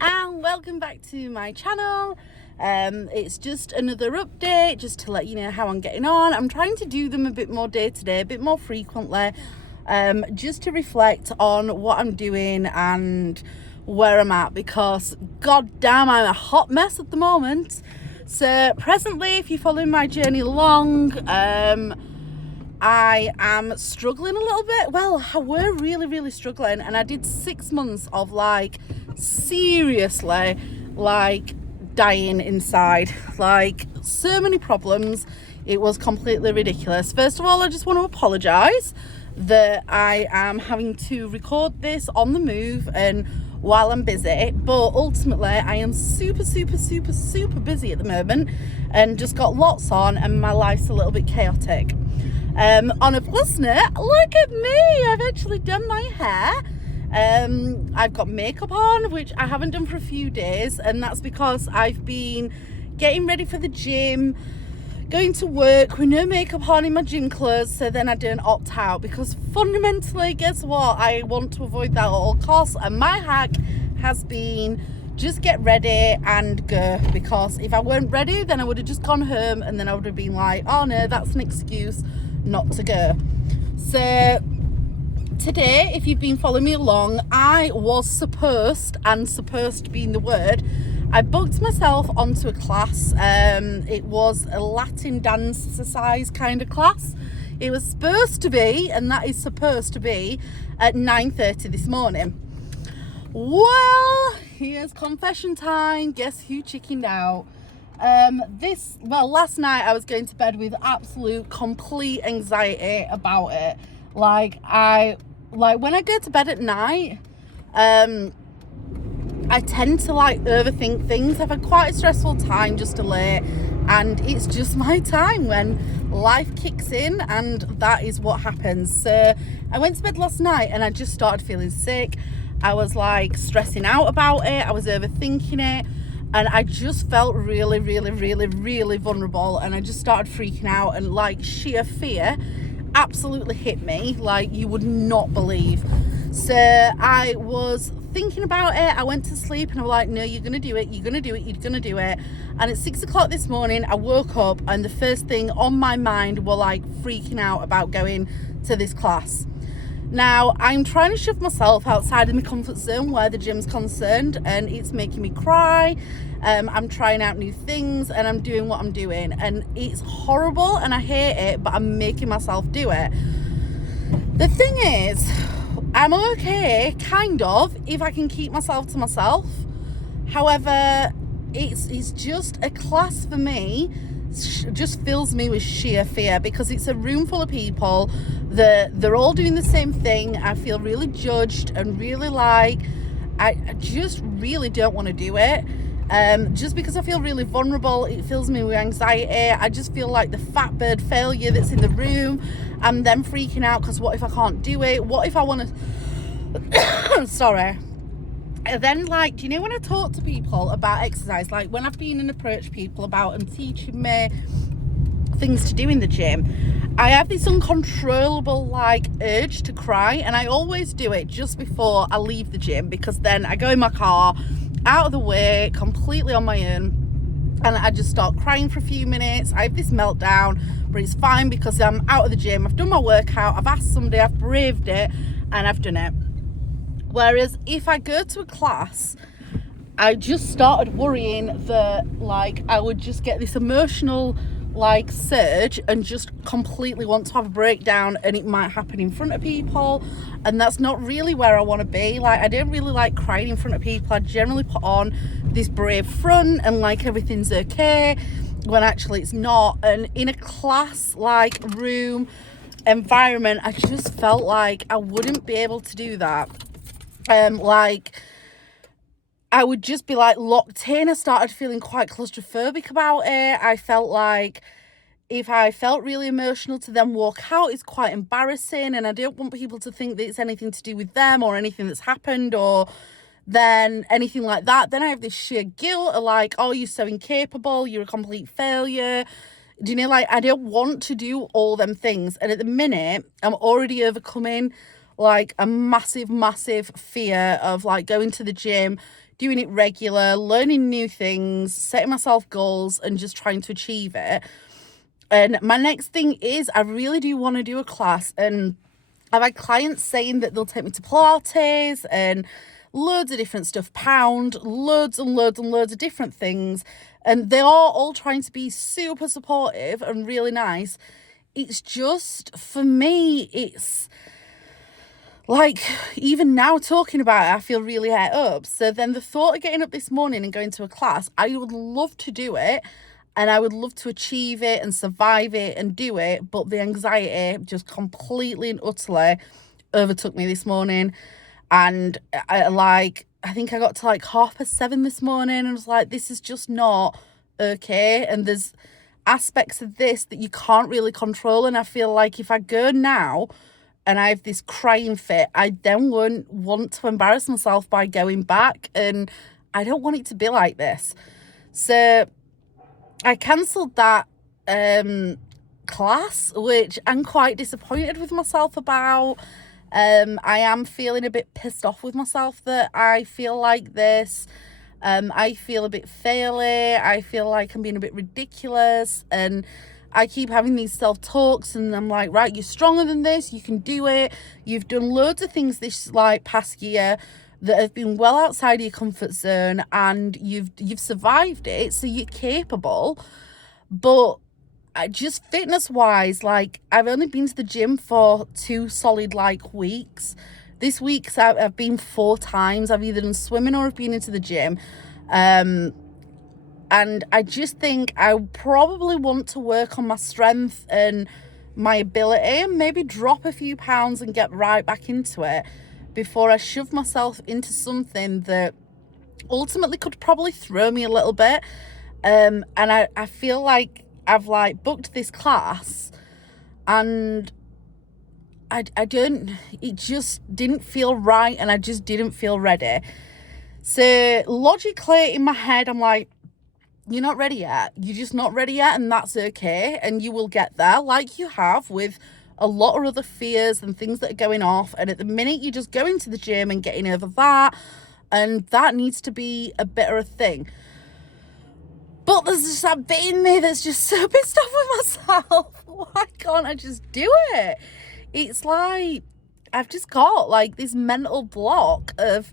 and welcome back to my channel. It's just another update just to let you know how I'm getting on. I'm trying to do them a bit more day to day, a bit more frequently, just to reflect on what I'm doing and where I'm at, because god damn, I'm a hot mess at the moment. So presently, if you're following my journey along, I am struggling a little bit. Well, I were really struggling, and I did 6 months of seriously dying inside, so many problems. It was completely ridiculous. First of all, I just want to apologize that I am having to record this on the move and while I'm busy, but ultimately I am super busy at the moment and just got lots on, and my life's a little bit chaotic. On a plus note, look at me, I've actually done my hair. I've got makeup on, which I haven't done for a few days, and that's because I've been getting ready for the gym, going to work with no makeup on in my gym clothes, so then I don't opt out, because fundamentally, guess what, I want to avoid that at all costs. And my hack has been just get ready and go, because if I weren't ready, then I would have just gone home, and then I would have been like, oh no, that's an excuse not to go. So today, if you've been following me along, I was supposed being the word, I booked myself onto a class. It was a Latin dance exercise kind of class. It was supposed to be, and that is supposed to be, at 9:30 this morning. Well, here's confession time. Guess who chickened out? Last night I was going to bed with absolute complete anxiety about it. When I go to bed at night, I tend to overthink things. I've had quite a stressful time just of late, and it's just my time when life kicks in, and that is what happens. So I went to bed last night and I just started feeling sick. I was stressing out about it. I was overthinking it, and I just felt really vulnerable, and I just started freaking out, and sheer fear absolutely hit me like you would not believe. So I was thinking about it. I went to sleep and I was like, no, you're gonna do it, and at 6 o'clock this morning I woke up, and the first thing on my mind were freaking out about going to this class. Now, I'm trying to shove myself outside of my comfort zone where the gym's concerned, and it's making me cry. I'm trying out new things, and I'm doing what I'm doing, and it's horrible and I hate it, but I'm making myself do it. The thing is, I'm okay, kind of, if I can keep myself to myself. However, it's just a class for me, just fills me with sheer fear, because it's a room full of people that they're all doing the same thing. I feel really judged and really I just really don't want to do it. Just because I feel really vulnerable, it fills me with anxiety. I just feel like the fat bird failure that's in the room. I'm then freaking out because what if I can't do it? What if I want to sorry. And then do you know when I talk to people about exercise, when I've been and approached people about them teaching me things to do in the gym, I have this uncontrollable urge to cry, and I always do it just before I leave the gym, because then I go in my car out of the way completely on my own, and I just start crying for a few minutes. I have this meltdown, but it's fine because I'm out of the gym, I've done my workout, I've asked somebody, I've braved it, and I've done it. Whereas if I go to a class, I just started worrying that I would just get this emotional surge and just completely want to have a breakdown, and it might happen in front of people, and that's not really where I want to be. I don't really like crying in front of people. I generally put on this brave front and everything's okay, when actually it's not. And in a class room environment, I just felt like I wouldn't be able to do that. I would just be locked in. I started feeling quite claustrophobic about it. I felt like if I felt really emotional to then walk out, it's quite embarrassing, and I don't want people to think that it's anything to do with them or anything that's happened or then anything like that. Then I have this sheer guilt of oh, you're so incapable, you're a complete failure. Do you know, I don't want to do all them things. And at the minute, I'm already overcoming a massive fear of going to the gym, doing it regular, learning new things, setting myself goals and just trying to achieve it. And my next thing is I really do want to do a class, and I've had clients saying that they'll take me to Pilates and loads of different stuff, pound, loads and loads and loads of different things. And they are all trying to be super supportive and really nice. It's just, for me, it's like, even now talking about it, I feel really het up. So then the thought of getting up this morning and going to a class, I would love to do it. And I would love to achieve it and survive it and do it. But the anxiety just completely and utterly overtook me this morning. And I think I got to like 7:30 this morning and I was like, this is just not okay. And there's aspects of this that you can't really control. And I feel like if I go now and I have this crying fit, I then won't want to embarrass myself by going back. And I don't want it to be like this. So I cancelled that class, which I'm quite disappointed with myself about. I am feeling a bit pissed off with myself that I feel like this. I feel a bit faily. I feel like I'm being a bit ridiculous. And I keep having these self-talks and I'm like, right, you're stronger than this. You can do it. You've done loads of things this past year that have been well outside of your comfort zone and you've survived it, so you're capable. But just fitness wise, like, I've only been to the gym for 2 solid weeks. This week I've been 4 times. I've either done swimming or I've been into the gym. And I just think I probably want to work on my strength and my ability and maybe drop a few pounds and get right back into it before I shove myself into something that ultimately could probably throw me a little bit. And I feel like I've booked this class and it just didn't feel right and I just didn't feel ready. So logically in my head, I'm like, you're not ready yet. You're just not ready yet, and that's okay. And you will get there, like you have with a lot of other fears and things that are going off. And at the minute, you're just going to the gym and getting over that. And that needs to be a better thing. But there's just that bit in me that's just so pissed off with myself. Why can't I just do it? It's like I've just got this mental block of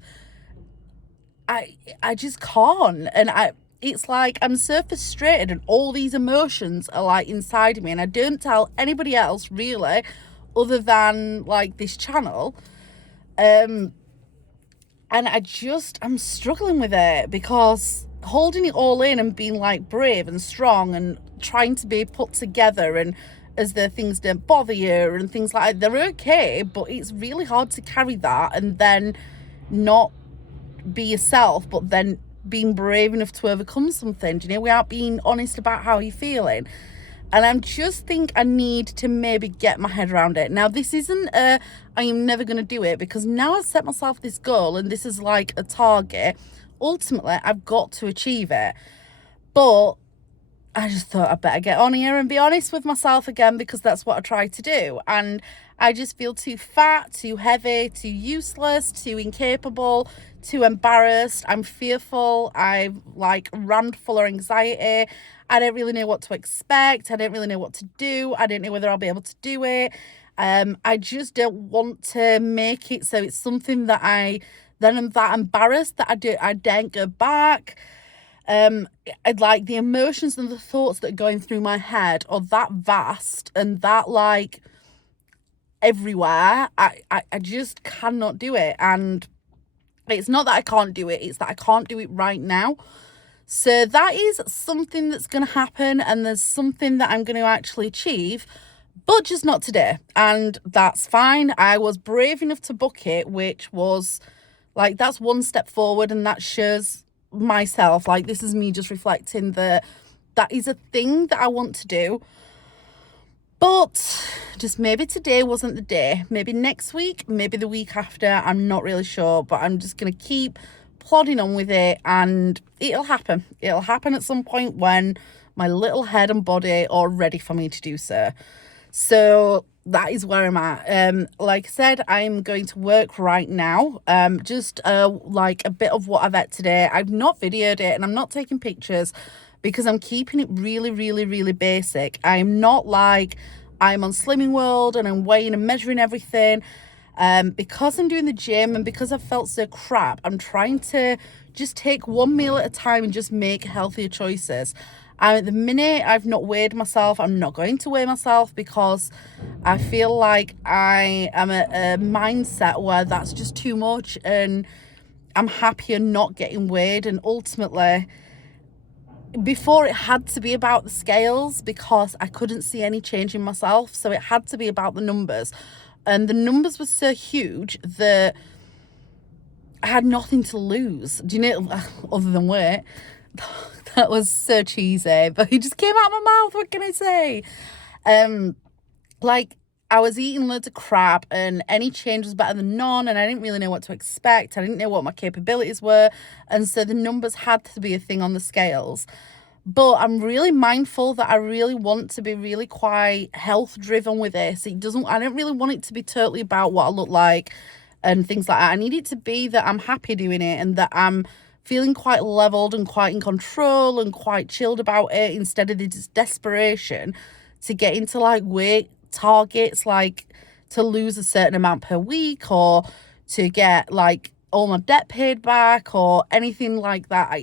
I just can't. And it's like I'm so frustrated and all these emotions are inside of me and I don't tell anybody else really other than this channel. And I'm struggling with it because holding it all in and being brave and strong and trying to be put together and as though things don't bother you and things like that, they're okay, but it's really hard to carry that and then not be yourself, but then being brave enough to overcome something, without being honest about how you're feeling. And I just think I need to maybe get my head around it. Now, this isn't I am never going to do it, because now I've set myself this goal and this is a target. Ultimately, I've got to achieve it. But I just thought I'd better get on here and be honest with myself again, because that's what I try to do. And I just feel too fat, too heavy, too useless, too incapable, too embarrassed. I'm fearful. I'm rammed full of anxiety. I don't really know what to expect. I don't really know what to do. I don't know whether I'll be able to do it. I just don't want to make it so it's something that I'm that embarrassed that I daren't go back. I'd the emotions and the thoughts that are going through my head are that vast and that everywhere. I just cannot do it. And it's not that I can't do it, it's that I can't do it right now. So that is something that's going to happen, and there's something that I'm going to actually achieve, but just not today. And that's fine. I was brave enough to book it, which was that's one step forward, and that shows myself this is me just reflecting that is a thing that I want to do. But just maybe today wasn't the day. Maybe next week, maybe the week after. I'm not really sure, but I'm just going to keep plodding on with it and it'll happen. It'll happen at some point when my little head and body are ready for me to do so. So that is where I'm at. Like I said, I'm going to work right now. Just like a bit of what I've ate today. I've not videoed it and I'm not taking pictures because I'm keeping it really, really, really basic. I'm not like I'm on Slimming World and I'm weighing and measuring everything. Because I'm doing the gym and because I've felt so crap, I'm trying to just take one meal at a time and just make healthier choices. And at the minute, I've not weighed myself. I'm not going to weigh myself because I feel like I am a mindset where that's just too much and I'm happier not getting weighed. And ultimately, before it had to be about the scales because I couldn't see any change in myself. So it had to be about the numbers. And the numbers were so huge that I had nothing to lose. Do you know, other than weight? That was so cheesy, but it just came out of my mouth. What can I say? Like, I was eating loads of crap and any change was better than none, and I didn't really know what to expect. I didn't know what my capabilities were, and so the numbers had to be a thing on the scales. But I'm really mindful that I really want to be really quite health driven with this. I don't really want it to be totally about what I look like and things like that. I need it to be that I'm happy doing it and that I'm feeling quite leveled and quite in control and quite chilled about it, instead of this desperation to get into like weight targets, like to lose a certain amount per week or to get like all my debt paid back or anything like that.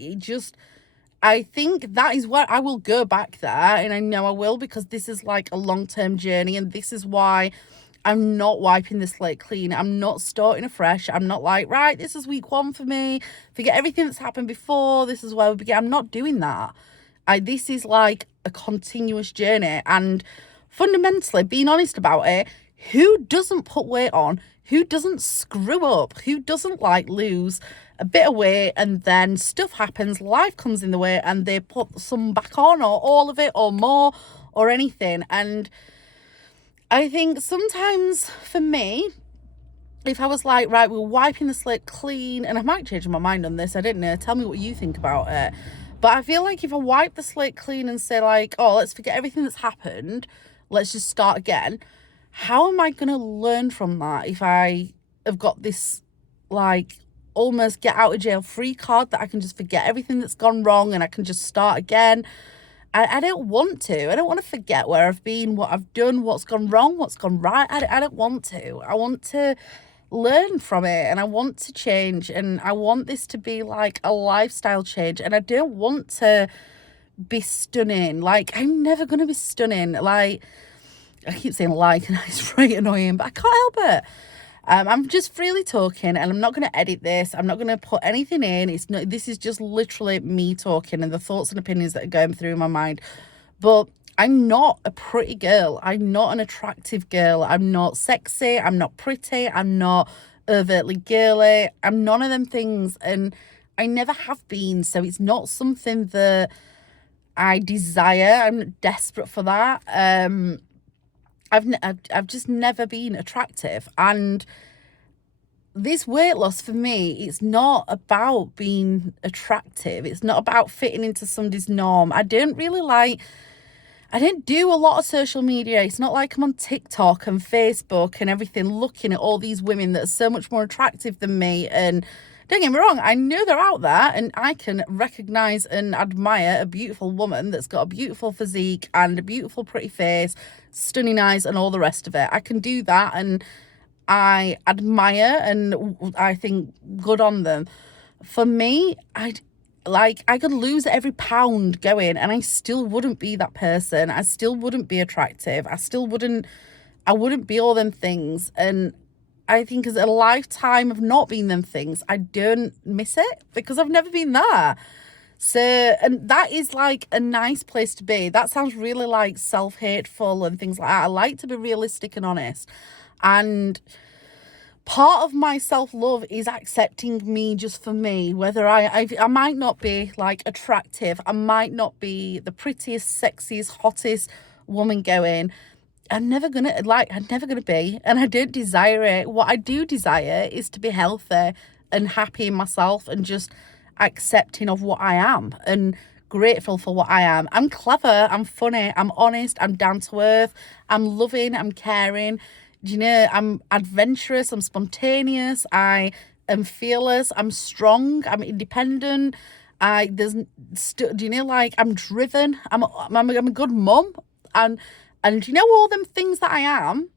I think that is where I will go back there, and I know I will, because this is like a long-term journey, and this is why I'm not wiping the slate clean. I'm not starting afresh. I'm not like, right, this is week 1 for me. Forget everything that's happened before. This is where we begin. I'm not doing that. This is like a continuous journey. And fundamentally, being honest about it, who doesn't put weight on? Who doesn't screw up? Who doesn't like lose a bit of weight and then stuff happens, life comes in the way and they put some back on, or all of it or more or anything? And I think sometimes for me, if I was like, right, we're wiping the slate clean, and I might change my mind on this, I don't know, tell me what you think about it. But I feel like if I wipe the slate clean and say like, oh, let's forget everything that's happened, let's just start again, how am I going to learn from that if I have got this like almost get out of jail free card that I can just forget everything that's gone wrong and I can just start again? I don't want to. I don't want to forget where I've been, what I've done, what's gone wrong, what's gone right. I don't want to. I want to learn from it, and I want to change, and I want this to be like a lifestyle change, and I don't want to be stunning. Like, I'm never going to be stunning. Like, I keep saying like, and it's very annoying, but I can't help it. I'm just freely talking, and I'm not going to edit this. I'm not going to put anything in. This is just literally me talking and the thoughts and opinions that are going through my mind. But I'm not a pretty girl. I'm not an attractive girl. I'm not sexy. I'm not pretty. I'm not overtly girly. I'm none of them things, and I never have been. So it's not something that I desire. I'm not desperate for that. I've just never been attractive, and this weight loss for me, it's not about being attractive. It's not about fitting into somebody's norm. I don't do a lot of social media. It's not like I'm on TikTok and Facebook and everything looking at all these women that are so much more attractive than me. And don't get me wrong, I know they're out there, and I can recognise and admire a beautiful woman that's got a beautiful physique and a beautiful pretty face, stunning eyes and all the rest of it. I can do that, and I admire, and I think good on them. For me, I could lose every pound going and I still wouldn't be that person. I still wouldn't be attractive. I wouldn't be all them things. And I think as a lifetime of not being them things, I don't miss it because I've never been there. So, and that is like a nice place to be. That sounds really like self-hateful and things like that. I like to be realistic and honest. And part of my self-love is accepting me just for me, whether I might not be like attractive. I might not be the prettiest, sexiest, hottest woman going. I'm never gonna be, and I don't desire it. What I do desire is to be healthy and happy in myself and just accepting of what I am and grateful for what I am. I'm clever, I'm funny, I'm honest, I'm down to earth, I'm loving, I'm caring. Do you know, I'm adventurous, I'm spontaneous, I am fearless, I'm strong, I'm independent. Do you know, like, I'm driven, I'm a good mum, and you know, all them things that I am,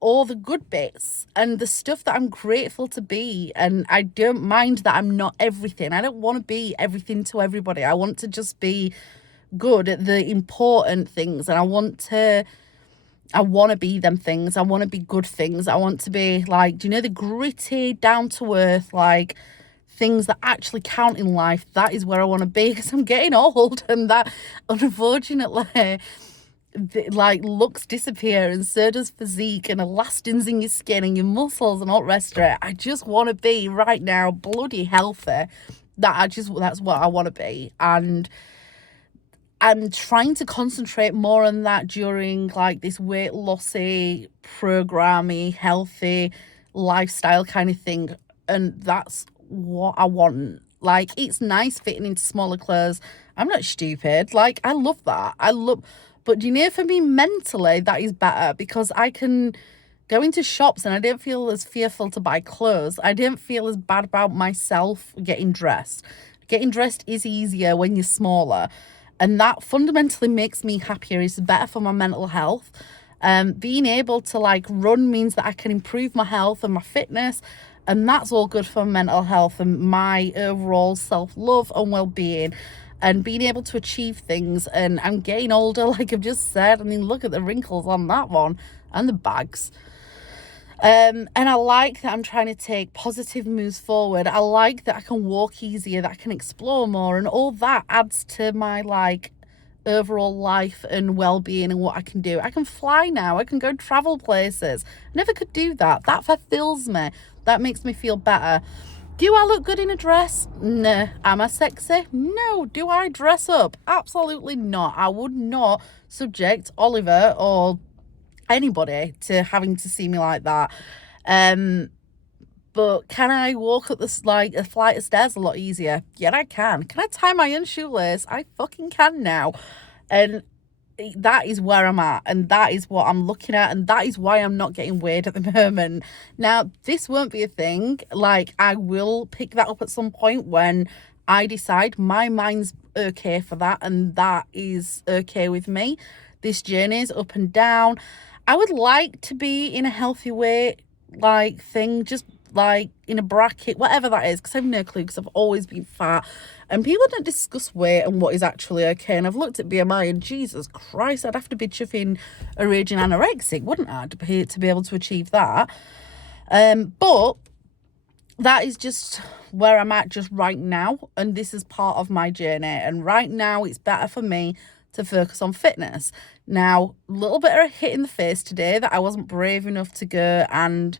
all the good bits and the stuff that I'm grateful to be. And I don't mind that I'm not everything. I don't want to be everything to everybody. I want to just be good at the important things, and I want to be them things. I want to be good things. I want to be, like, do you know, the gritty, down to earth, like, things that actually count in life. That is where I want to be, because I'm getting old, and that, unfortunately, like, looks disappear, and so does physique and elastins in your skin and your muscles and all the rest of it. I just want to be right now bloody healthy. That's what I want to be. And I'm trying to concentrate more on that during, like, this weight lossy, programmy, healthy lifestyle kind of thing. And that's what I want. Like, it's nice fitting into smaller clothes. I'm not stupid. Like, I love that. But you know, for me mentally, that is better, because I can go into shops and I don't feel as fearful to buy clothes. I don't feel as bad about myself getting dressed. Getting dressed is easier when you're smaller, and that fundamentally makes me happier. It's better for my mental health. Being able to, like, run means that I can improve my health and my fitness, and that's all good for mental health and my overall self-love and well-being, and being able to achieve things. And I'm getting older, like I've just said. I mean, look at the wrinkles on that one, and the bags. And I like that I'm trying to take positive moves forward. I like that I can walk easier, that I can explore more, and all that adds to my, like, overall life and well-being and what I can do. I can fly now. I can go travel places. I never could do that. That fulfills me. That makes me feel better. Do I look good in a dress? No. Am I sexy? No. Do I dress up? Absolutely not. I would not subject Oliver or anybody to having to see me like that. But can I walk up this, like, a flight of stairs a lot easier? Yeah, I can. Can I tie my own shoelace? I fucking can now. And that is where I'm at, and that is what I'm looking at, and that is why I'm not getting weird at the moment. Now, this won't be a thing. Like, I will pick that up at some point when I decide my mind's okay for that, and that is okay with me. This journey is up and down. I would like to be in a healthy weight, like, thing, just like in a bracket, whatever that is, because I have no clue, because I've always been fat, and people don't discuss weight and what is actually okay. And I've looked at BMI, and Jesus Christ, I'd have to be chuffing a raging anorexic, wouldn't I, to be able to achieve that. But that is just where I'm at just right now, and this is part of my journey. And right now, it's better for me to focus on fitness. Now, a little bit of a hit in the face today that I wasn't brave enough to go and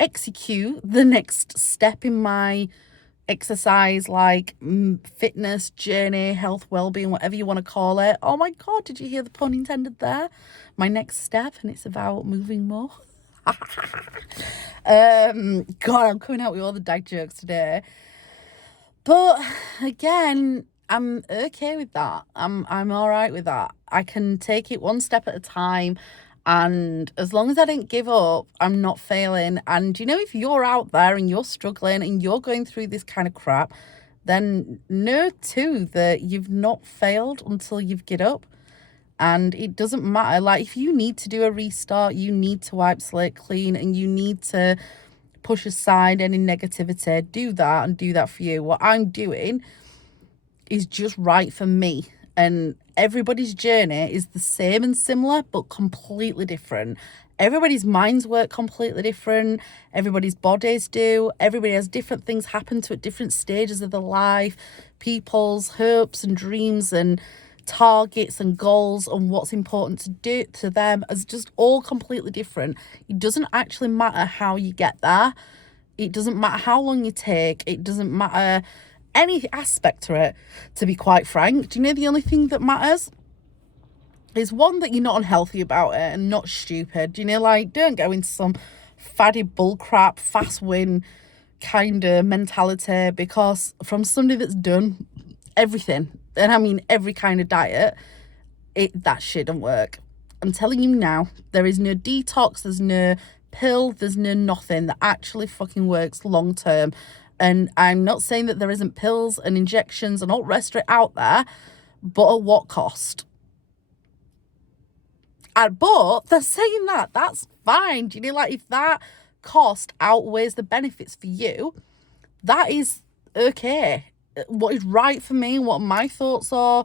execute the next step in my exercise, like, fitness journey, health, well-being, whatever you want to call it. Oh my God, did you hear the pun intended there? My next step, and it's about moving more. God, I'm coming out with all the dad jokes today. But again, I'm okay with that. I'm all right with that. I can take it one step at a time. And as long as I don't give up, I'm not failing. And, you know, if you're out there and you're struggling and you're going through this kind of crap, then know too that you've not failed until you've get up. And it doesn't matter. Like, if you need to do a restart, you need to wipe slate clean, and you need to push aside any negativity. Do that, and do that for you. What I'm doing is just right for me. And everybody's journey is the same and similar, but completely different. Everybody's minds work completely different. Everybody's bodies do. Everybody has different things happen to at different stages of their life. People's hopes and dreams and targets and goals and what's important to do to them is just all completely different. It doesn't actually matter how you get there. It doesn't matter how long you take. It doesn't matter any aspect to it, to be quite frank. Do you know the only thing that matters is, one, that you're not unhealthy about it and not stupid. Do you know, like, don't go into some faddy bullcrap, fast win kind of mentality, because from somebody that's done everything and I mean every kind of diet, that shit don't work. I'm telling you now, there is no detox, there's no pill, there's no nothing that actually fucking works long term. And I'm not saying that there isn't pills and injections and all the rest of it out there, but at what cost? But they're saying that's fine. Do you know, like, if that cost outweighs the benefits for you, that is okay. What is right for me, what my thoughts are.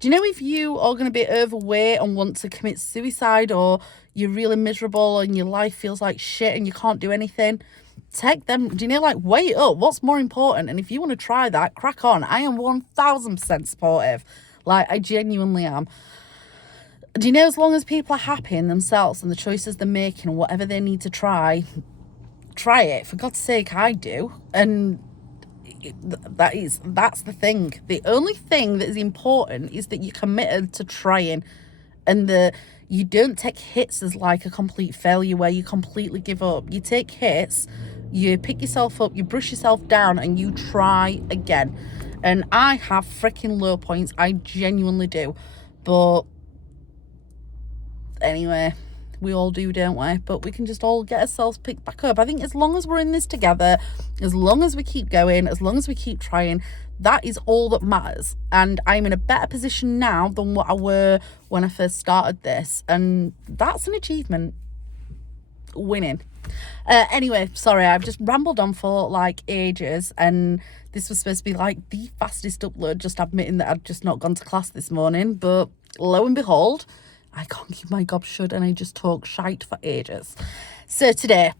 Do you know, if you are going to be overweight and want to commit suicide, or you're really miserable and your life feels like shit and you can't do anything, take them. Do you know, like, weigh it up. What's more important? And if you want to try that, crack on. I am 1000% supportive. Like, I genuinely am. Do you know, as long as people are happy in themselves and the choices they're making, whatever they need to try it. For God's sake, I do. And that's the thing. The only thing that is important is that you're committed to trying, and you don't take hits as like a complete failure where you completely give up. You take hits, you pick yourself up, you brush yourself down, and you try again. And I have freaking low points, I genuinely do, but anyway, we all do, don't we? But we can just all get ourselves picked back up. I think as long as we're in this together, as long as we keep going, as long as we keep trying, that is all that matters. And I'm in a better position now than what I were when I first started this, and that's an achievement. Winning. Anyway, sorry, I've just rambled on for like ages, and this was supposed to be like the fastest upload, just admitting that I'd just not gone to class this morning, but lo and behold, I can't keep my gob shut and I just talk shite for ages. So today,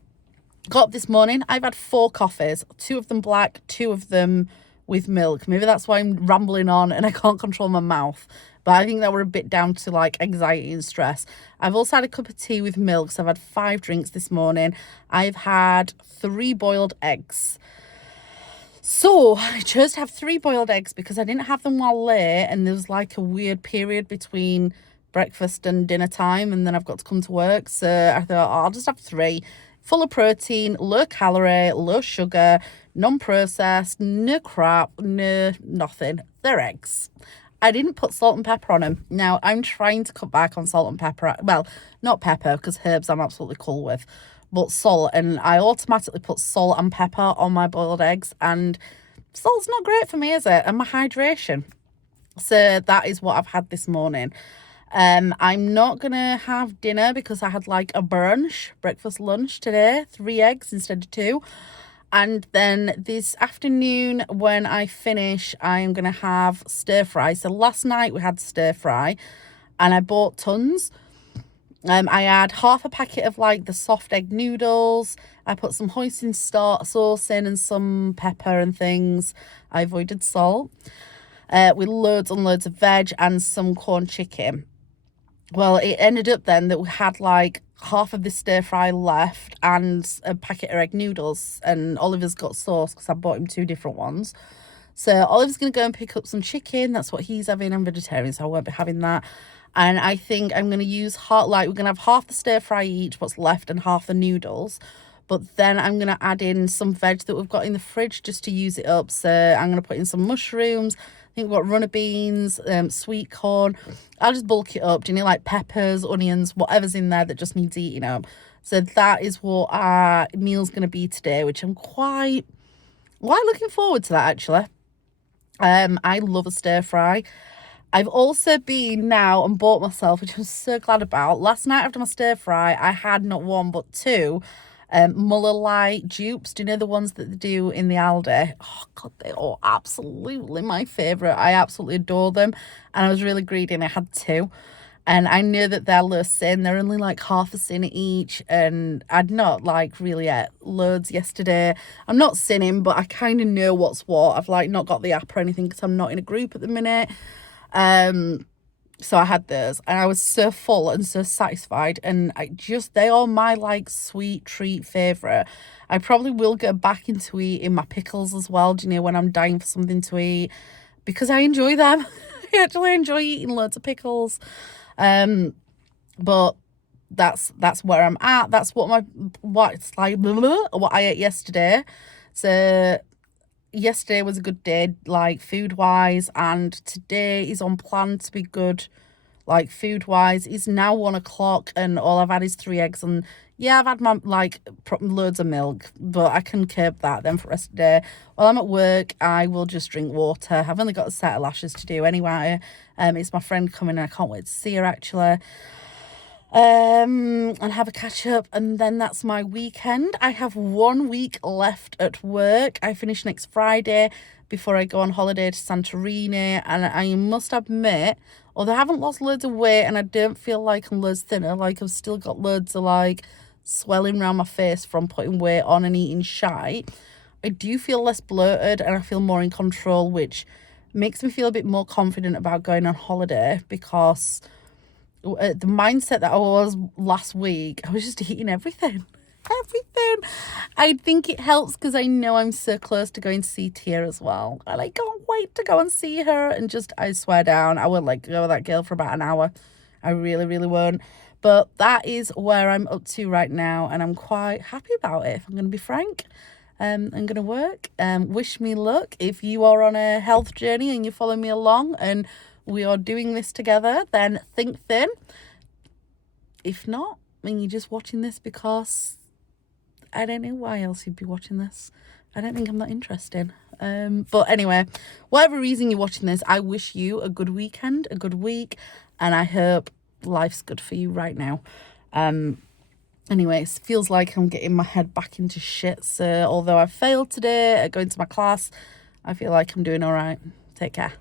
got up this morning, I've had 4 coffees, 2 of them black, 2 of them with milk. Maybe that's why I'm rambling on and I can't control my mouth, but I think that we're a bit down to like anxiety and stress. I've also had a cup of tea with milk, so I've had 5 drinks this morning. I've had 3 boiled eggs. So I chose to have 3 boiled eggs because I didn't have them while late, and there was like a weird period between breakfast and dinner time, and then I've got to come to work, so I thought, I'll just have 3. Full of protein, low calorie, low sugar, non-processed, no crap, no nothing. They're eggs. I didn't put salt and pepper on them. Now, I'm trying to cut back on salt and pepper. Well, not pepper, because herbs I'm absolutely cool with, but salt. And I automatically put salt and pepper on my boiled eggs, and salt's not great for me, is it? And my hydration. So that is what I've had this morning. I'm not gonna have dinner because I had like a breakfast lunch today, 3 eggs instead of 2. And then this afternoon when I finish, I'm gonna have stir fry. So last night we had stir fry and I bought tons. I had half a packet of like the soft egg noodles. I put some hoisin sauce in and some pepper and things. I avoided salt. With loads and loads of veg and some corn chicken. Well, it ended up then that we had like half of the stir fry left and a packet of egg noodles, and Oliver's got sauce because I bought him 2 different ones. So Oliver's going to go and pick up some chicken. That's what he's having. I'm vegetarian, so I won't be having that. And I think I'm going to use we're going to have half the stir fry each, what's left, and half the noodles. But then I'm going to add in some veg that we've got in the fridge just to use it up. So I'm going to put in some mushrooms. I think we've got runner beans, sweet corn. I'll just bulk it up. Do you know, like peppers, onions, whatever's in there that just needs eating up. So that is what our meal's going to be today, which I'm quite looking forward to that, actually. I love a stir fry. I've also been now and bought myself, which I'm so glad about. Last night after my stir fry, I had not 1 but 2 Muller Light dupes. Do you know the ones that they do in the Aldi? Oh God, they are absolutely my favourite. I absolutely adore them, and I was really greedy and I had 2, and I know that they're low sin. They're only like half a sin each, and I'd not like really ate loads yesterday. I'm not sinning, but I kind of know what's what. I've like not got the app or anything because I'm not in a group at the minute. So I had those and I was so full and so satisfied, and they are my like sweet treat favourite. I probably will get back into eating my pickles as well, do you know, when I'm dying for something to eat, because I enjoy them. I actually enjoy eating loads of pickles. But that's where I'm at. That's what it's like, what I ate yesterday. So yesterday was a good day, like food wise, and today is on plan to be good, like food wise. It's now 1 o'clock, and all I've had is 3 eggs. And yeah, I've had my like loads of milk, but I can curb that then for the rest of the day. While I'm at work, I will just drink water. I've only got a set of lashes to do anyway. It's my friend coming, and I can't wait to see her actually. And have a catch up, and then that's my weekend. I have 1 week left at work. I finish next Friday before I go on holiday to Santorini, and I must admit, although I haven't lost loads of weight and I don't feel like I'm loads thinner, like I've still got loads of like swelling around my face from putting weight on and eating shite, I do feel less bloated and I feel more in control, which makes me feel a bit more confident about going on holiday, because the mindset that I was last week, I was just eating everything. Everything. I think it helps because I know I'm so close to going to see Tia as well. And I can't wait to go and see her. And just, I swear down, I will like go with that girl for about an hour. I really, really won't. But that is where I'm up to right now. And I'm quite happy about it, if I'm going to be frank. I'm going to work. Wish me luck. If you are on a health journey and you're following me along and we are doing this together, then think thin. If not, and you're just watching this because I don't know why else you'd be watching this. I don't think I'm that interesting. But anyway, whatever reason you're watching this, I wish you a good weekend, a good week, and I hope life's good for you right now. Anyway, it feels like I'm getting my head back into shit. So although I failed today at going to my class, I feel like I'm doing all right. Take care.